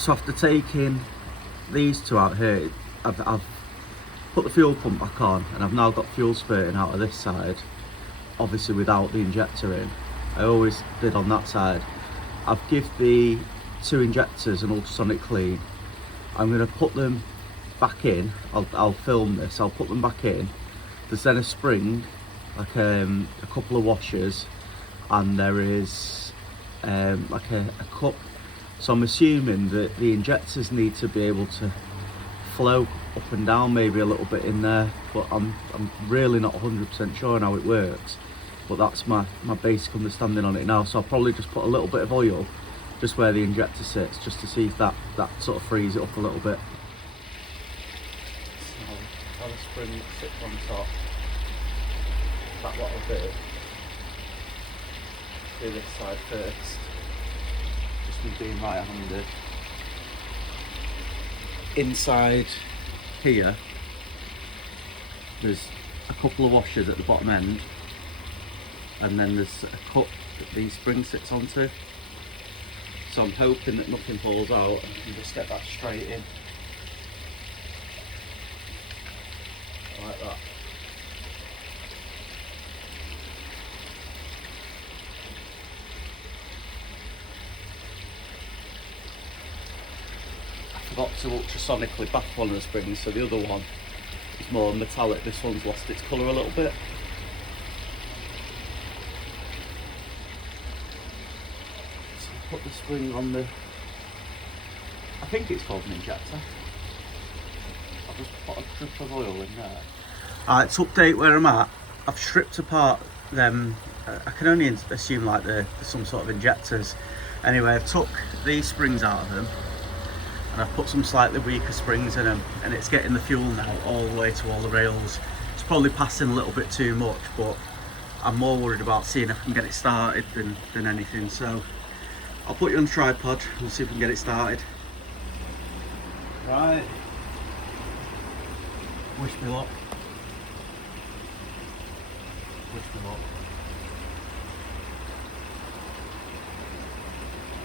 So after taking these two out here, I've put the fuel pump back on, and I've now got fuel spurting out of this side, obviously without the injector in. I always did on that side. I've give the two injectors an ultrasonic clean. I'm going to put them back in. I'll film this. I'll put them back in. There's then a spring, like a couple of washers, and there is like a cup. So I'm assuming that the injectors need to be able to flow up and down maybe a little bit in there, but I'm really not 100% sure on how it works. But that's my basic understanding on it now. So I'll probably just put a little bit of oil just where the injector sits, just to see if that sort of frees it up a little bit. So how the spring sits on top, that what I'll do this side first, just with being right-handed. Inside here, there's a couple of washers at the bottom end, and then there's a cup that the spring sits onto. So I'm hoping that nothing falls out and I can just get that straight in. Like that. I forgot to ultrasonically bath one of the springs, so the other one is more metallic. This one's lost its colour a little bit. Put the spring on the, I think it's called an injector. I'll just put a drip of oil in there. Alright, to update where I'm at, I've stripped apart them, I can only assume like some sort of injectors. Anyway, I've took these springs out of them, and I've put some slightly weaker springs in them, and it's getting the fuel now all the way to all the rails. It's probably passing a little bit too much, but I'm more worried about seeing if I can get it started than anything. So I'll put you on a tripod and see if we can get it started. Right. Wish me luck. Wish me luck.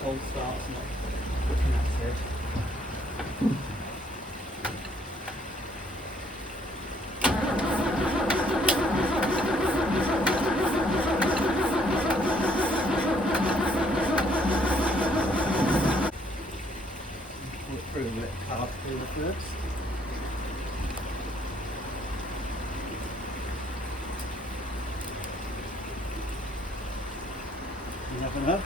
Cold starts not connected. First. You never know.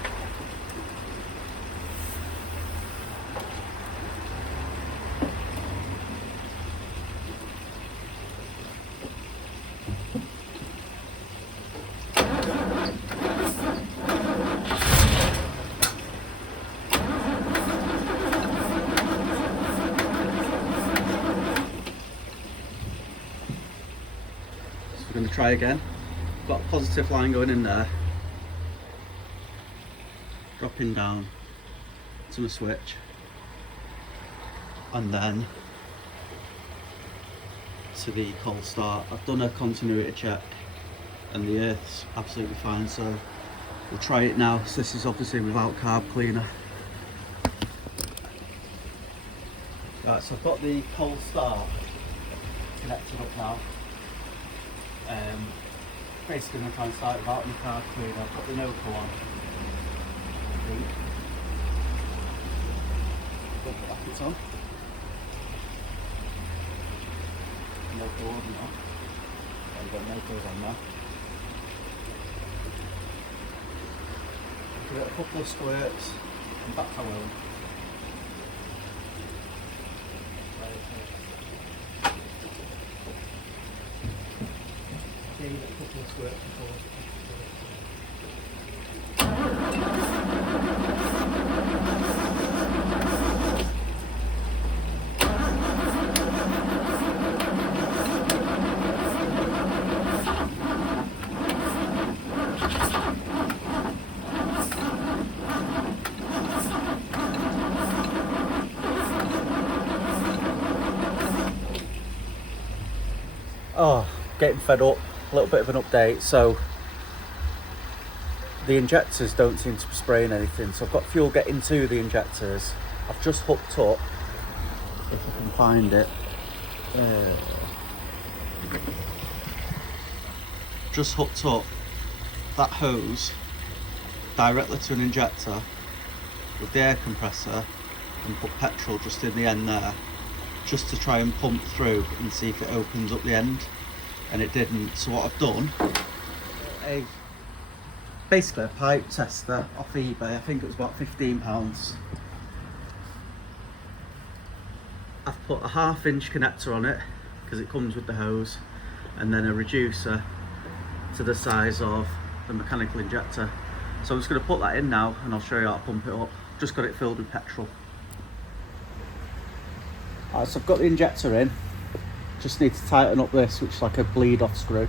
We're going to try again. Got a positive line going in there, dropping down to the switch, and then to the cold start. I've done a continuity check and the earth's absolutely fine, so we'll try it now. So this is obviously without carb cleaner. Right, so I've got the cold start connected up now. Basically I'm going to try and start without any carb cleaner. I've got the NOCO on, I think. Put the brackets on. NOCO wasn't on. I've got NOCO's on now. Give it a couple of squirts and back to oil. Give it a couple of squirts before. Oh, getting fed up. A little bit of an update. So the injectors don't seem to be spraying anything, so I've got fuel getting to the injectors, I've just hooked up, if I can find it, just hooked up that hose directly to an injector with the air compressor and put petrol just in the end there, just to try and pump through and see if it opens up the end, and it didn't. So what I've done, basically a pipe tester off eBay, I think it was about £15. I've put a 1/2 inch connector on it because it comes with the hose, and then a reducer to the size of the mechanical injector. So I'm just going to put that in now and I'll show you how to pump it up. Just got it filled with petrol. Alright, so I've got the injector in. Just need to tighten up this, which is like a bleed off screw.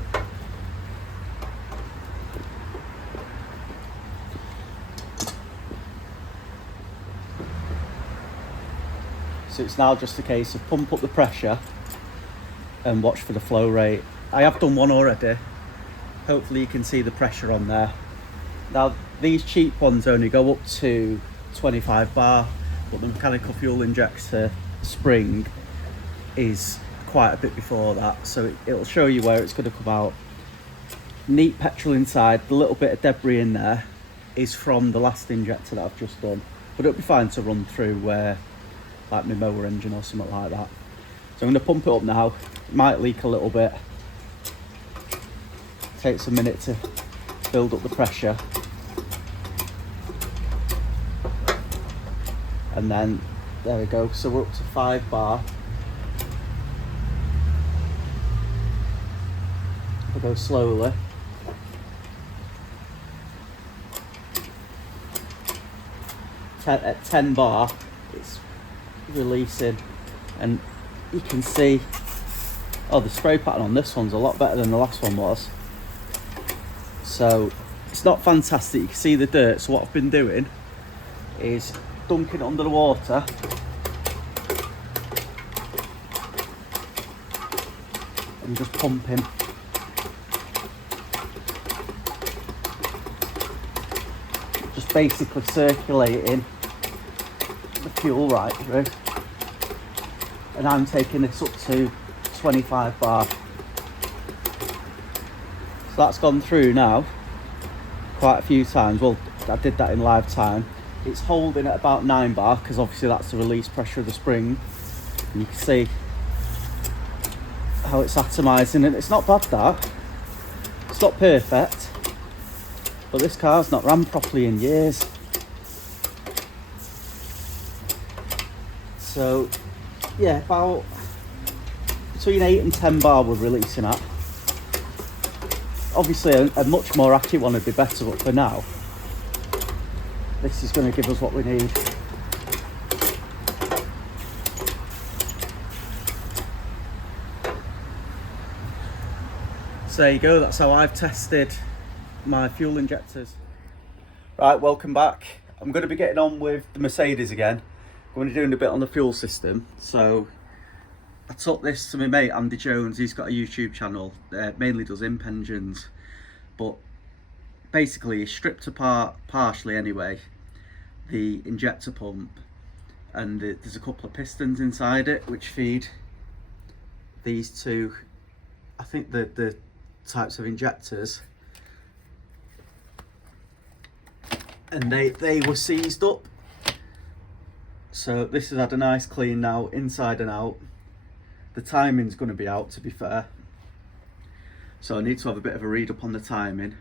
So it's now just a case of pump up the pressure and watch for the flow rate. I have done one already. Hopefully you can see the pressure on there. Now these cheap ones only go up to 25 bar, but the mechanical fuel injector spring is quite a bit before that, so it'll show you where it's going to come out. Neat petrol inside. The little bit of debris in there is from the last injector that I've just done, but it'll be fine to run through where, like my mower engine or something like that. So I'm going to pump it up now. It might leak a little bit. Takes a minute to build up the pressure, and then there we go. So we're up to 5 bar. We'll go slowly. At 10 bar, it's releasing, and you can see, oh, the spray pattern on this one's a lot better than the last one was. So it's not fantastic, you can see the dirt. So what I've been doing is dunking it under the water and just pumping. Just basically circulating the fuel right through. And I'm taking this up to 25 bar. So that's gone through now quite a few times. Well, I did that in live time. It's holding at about 9 bar because obviously that's the release pressure of the spring. And you can see how it's atomizing, and it's not bad, that. It's not perfect, but this car's not ran properly in years. So yeah, about between 8 and 10 bar we're releasing at. Obviously a much more accurate one would be better, but for now this is going to give us what we need. So there you go, that's how I've tested my fuel injectors. Right, welcome back. I'm going to be getting on with the Mercedes again. I'm going to be doing a bit on the fuel system. So I took this to my mate Andy Jones. He's got a YouTube channel, mainly does imp engines, but basically he stripped apart, partially anyway, the injector pump, and there's a couple of pistons inside it which feed these two, I think the types of injectors, and they were seized up. So this has had a nice clean now, inside and out. The timing's going to be out, to be fair, so I need to have a bit of a read up on the timing,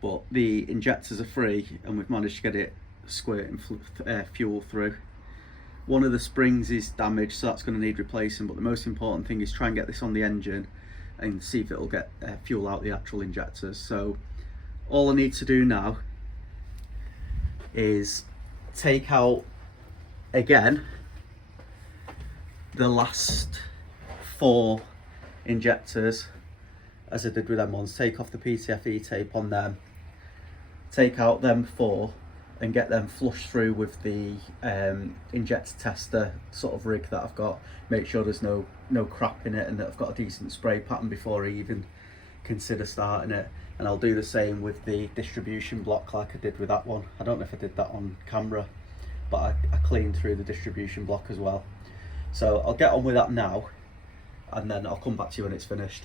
but the injectors are free and we've managed to get it squirting fuel through. One of the springs is damaged, so that's going to need replacing, but the most important thing is try and get this on the engine and see if it'll get fuel out the actual injectors. So all I need to do now is take out again the last 4 injectors as I did with them ones. Take off the PTFE tape on them, take out them 4 and get them flushed through with the injector tester sort of rig that I've got. Make sure there's no crap in it and that I've got a decent spray pattern before I even consider starting it. And I'll do the same with the distribution block like I did with that one. I don't know if I did that on camera, but I cleaned through the distribution block as well. So I'll get on with that now, and then I'll come back to you when it's finished.